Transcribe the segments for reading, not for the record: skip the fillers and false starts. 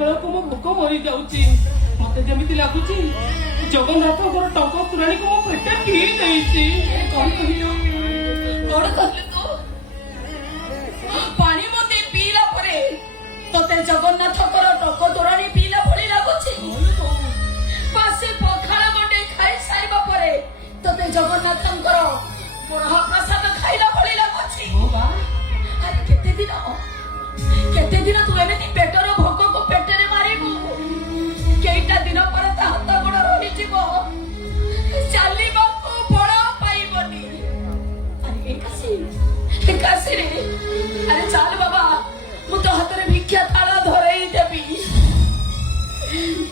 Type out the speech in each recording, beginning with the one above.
बेलू मो भोक मरी जाऊची मते जमिति लागुची जगन्नाथ टंक तुराणी को मो पेटे पी देइची कौन कहले तू पानी मते पीला परे तते जगन्नाथ टंक तुराणी पीला भली लागुची पासे पखाला गंडे खाई साइबा परे तते जगन्नाथंकर महाप्रसाद खाइला भली लाଗୁଛି अरे केते दिन तू एमेती पेटर भोक को पेटरे मारिबू केइटा दिन पर ता हाथ गोड़ रही जीवो चालीबा को बड़ पाइबनी अरे एकासी रे अरे चल बाबा मु तो हाथ रे भिक्षा थाला धरई देबी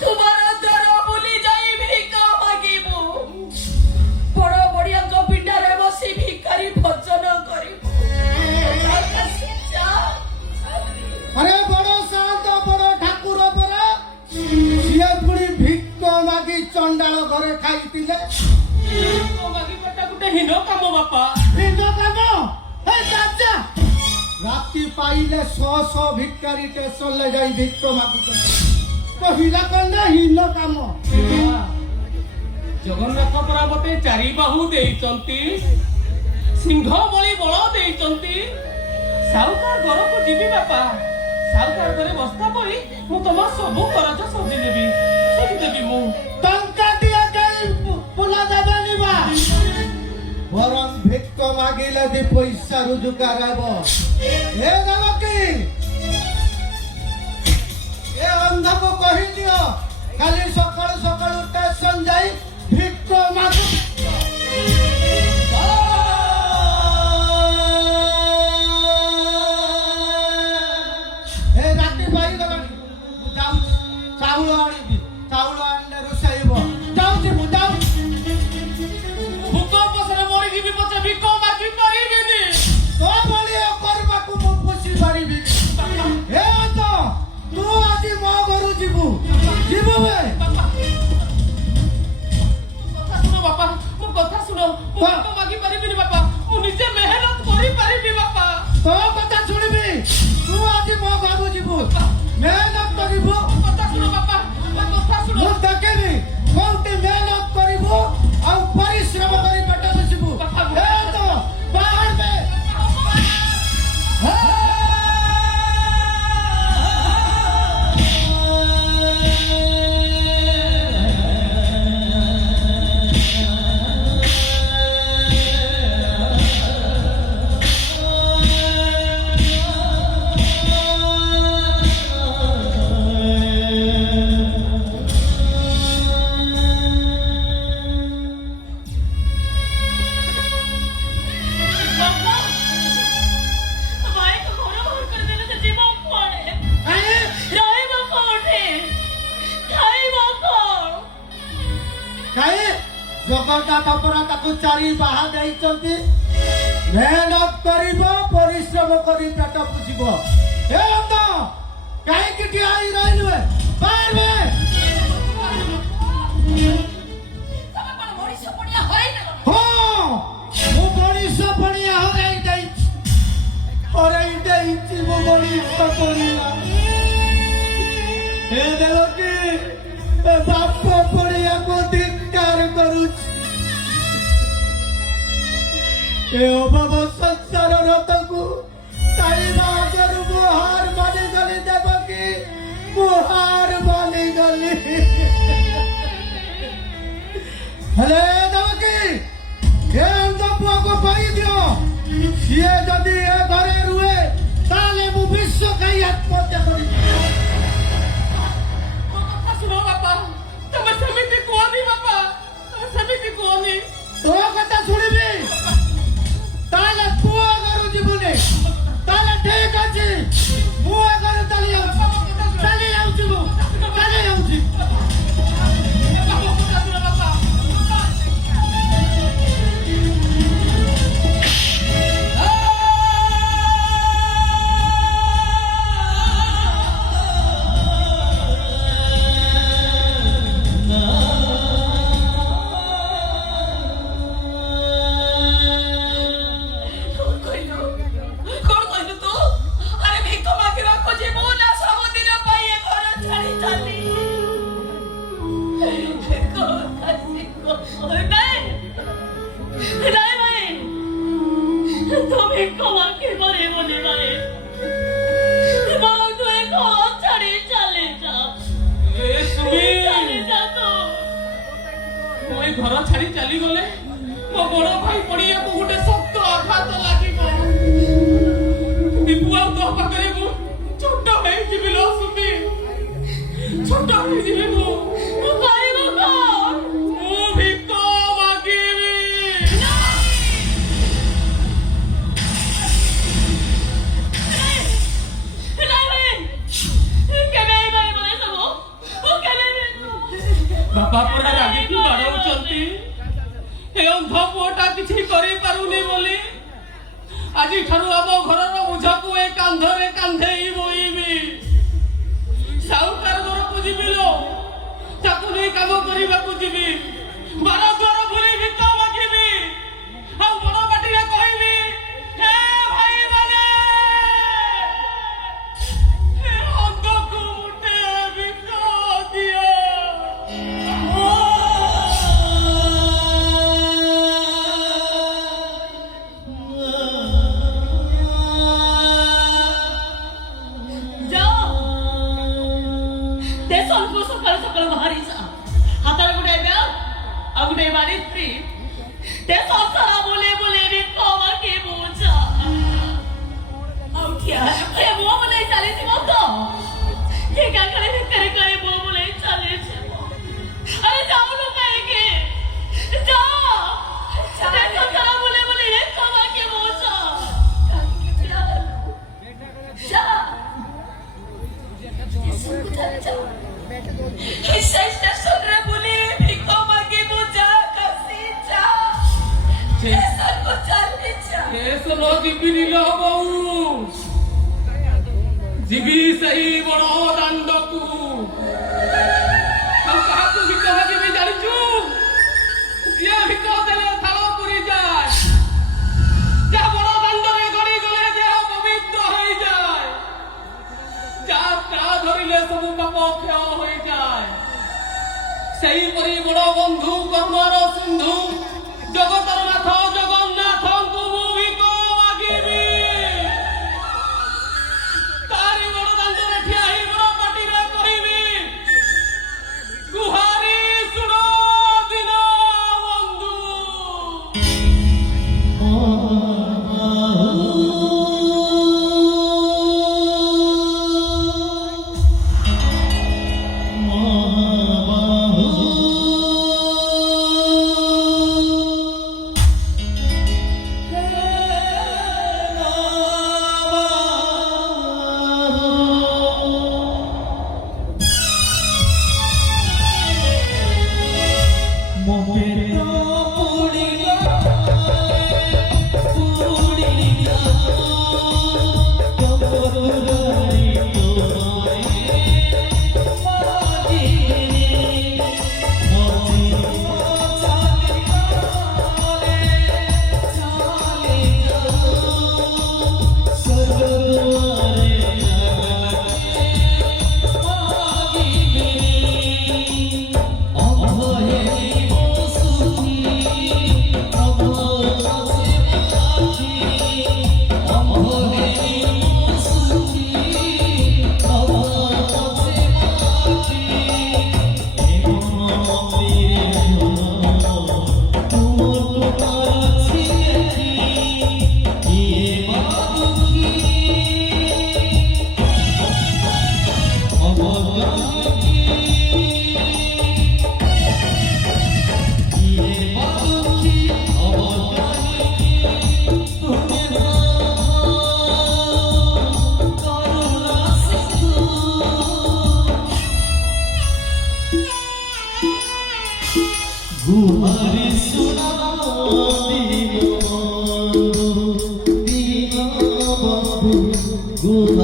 तुम्हारा दर बोली जाई भिका मागिबू बड़ बड़िया को पिंडा रे बसी भिखारी भजन करिबू अरे बड़ शांत बड़ ठाकुर परा सिए पुणी भिक मागी चंडाल घरे खाइतिले मागी पेटा गुटे हिनो काम बापा हिंद काम हे चाचा राती पाइले 100 भिकारी टेशन ले जाई भिक मागी तो हिला कंडा हिंद काम जगन्नाथ परा मते चारि बाहु देइचंती सिंह बळी बळ देइचंती साउकार घर को जीवी बापा साउकार घरे बस्ता पई मु तमा सबु करज सजी देबी मु टंका दिया गई पुला देबानी बा बरं भिक मागिले दी पैसा रोजगार हेबो ए देवकी ए अंधा को कहि दियो खाली सकाळ सकाळ स्टेशन जाई भिक मागु ए राती पाई गलानी जाऊ चाउल आनिबी चाउल आनले रोसाइबो जाउची मु जाउ भूक पसरे मरी जीवी पछे भिक मागी परिबिनी तो बळी करबाकू मु पुसी पारिबी ए तो तू आजी मो घरु जीवु बे बापा मो कथा सुनो मु भिक मागी परिबिनी बापा मु निजे मेहनत करि परिबी बापा तो कथा सुनिबी तू आजी मो घरु जीवु मेहनत करिबो कथा सुनो बापा मो कथा सुनो मु देखेबी कोंती मेहनत करिबो आ परिश्रम करि पेट बसिबु ए तो बाहर में जगन्नाथ परा ताकू चारि बाहा देइचंती मेहनत करिबो परिश्रम करि पेट पुसिबो हे अंत काहे किटी आई रहिलवे बाहर में तमे कोन मरीस पड़िया होई ना हो मु मनीष पणिया हराई देइची मु मनीष पणिया हे देवकी ए बाप पणिया को धिक्कार करूछ ए अभाव संसार रतकू ताइबा करू मुहार मानी गली देवकी मुहार मानी गली अरे देवकी ए अंत पुआ को कहि दियो सिए जदी ए घरे रुए ताले मु विश्व कई आत्महत्या करी मो कथा सुनो बापा तमे समिति कोनी बापा तमे समिति कोनी तो कथा सुनिबी ताले पुआ करू जीवने ताले ठीक अछि पुआ करू तली आउची मु तली आउची कथा सुनो बापा ভিক্ষ মাকে বলে বলে বলে বরং তুই ঘর ছাড়ি চলে যা এ সুমি চলে যা তো ওই ঘর ছাড়ি চালি গলে ମୋ ବଡ଼ ଭାଇ ପଡ଼ିବାକୁ ଗୋଟେ ଶକ୍ତ ଆଘାତ ଲାଗିବ ଦୀପୁ ଆଉ ତୋ ପାଖରେ ମୁଁ ଛୋଟ ହେଇଯିବି ଲୋ ସୁମି ଛୋଟ ହେଇଯିବି ମୁଁ କରିବ କଣ ମୁଁ ଭିକ ମାଗିବି ବାପା ପୁରା ରାଗିକି ବାଡ଼ଉଛନ୍ତି ଏ ଅନ୍ଧ ପୁଅଟା କିଛି କରିପାରୁନି ବୋଲି ଆଜିଠାରୁ ଆମ ଘରର ବୋଝକୁ ଏ କାନ୍ଧରେ କାନ୍ଧେଇ ବୋଇବି ସାହୁକାର ଘରକୁ ଯିବି ଲୋ ତାକୁ ନେଇ କାମ କରିବାକୁ ଯିବି ବାର ଦ୍ୱାର ବୁଲି ଭିକ ମାଗିବି ଆଉ ବଡ଼ ପାଟିରେ କହିବି ହେ ଭାଇମାନେ ଏ ଅନ୍ଧକୁ ମୁଠେ ଭିକ ଦିଅ ସକାଳୁ ସକାଳୁ ବାହାରି ଯା ହାତରେ ଗୋଟେ ବ୍ୟାଗ ଆଉ ଗୋଟେ ବାଡ଼ିତ୍ରୀ ତେ ସଂସାର ବୁଲେ ବୁଲେ ଭିକ ମାଗିବୁ ଯା ଆଉ କିଏ ମୋ ବୁଲେଇ ଚାଲିଯିବ ତ କିଏ କାକରେ ଭିତରେ କରେ ମୋ ବୁଲେଇ ଚାଲିଯିବ ଆରେ ଯାଉନୁ କାହିଁକି ଯା ତେ ସଂସାର ବୁଲେ ବୁଲେ ଭିକ ମାଗିବୁ ଯା ଯା स्टेशन रे बुली भिको मागिबु जा कसी जा स्टेशन को चली जा एसलो जिबिनी लो बहु जिबी सही बड़ो दांडकू हम काहाकू भिको मागिबी जानिचू ये भिको देले थालो पुरी जाय जा बड़ो दांडरे गड़ी गले देह पवित्र होई जाय जा ता धरिले सब पाप क्षय होई जाय সেইপরি বড় বন্ধু কর্মর সিন্ধু জগতর নাথ জগন্নাথଙ୍କୁ ମୁଁ ଭିକ ମାଗିବି ତାରି ବଡ଼ ଦାଣ୍ଡରେ ଠିଆ ହେଇ ବଡ଼ ପାଟିରେ କହିବି ଗୁହାରି ଶୁଣ ଦିନ ବନ୍ଧୁ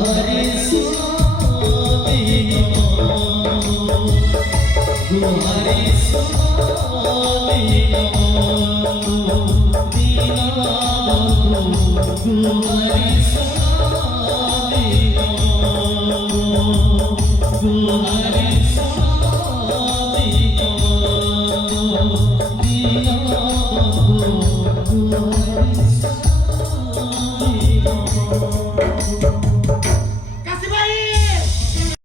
Hare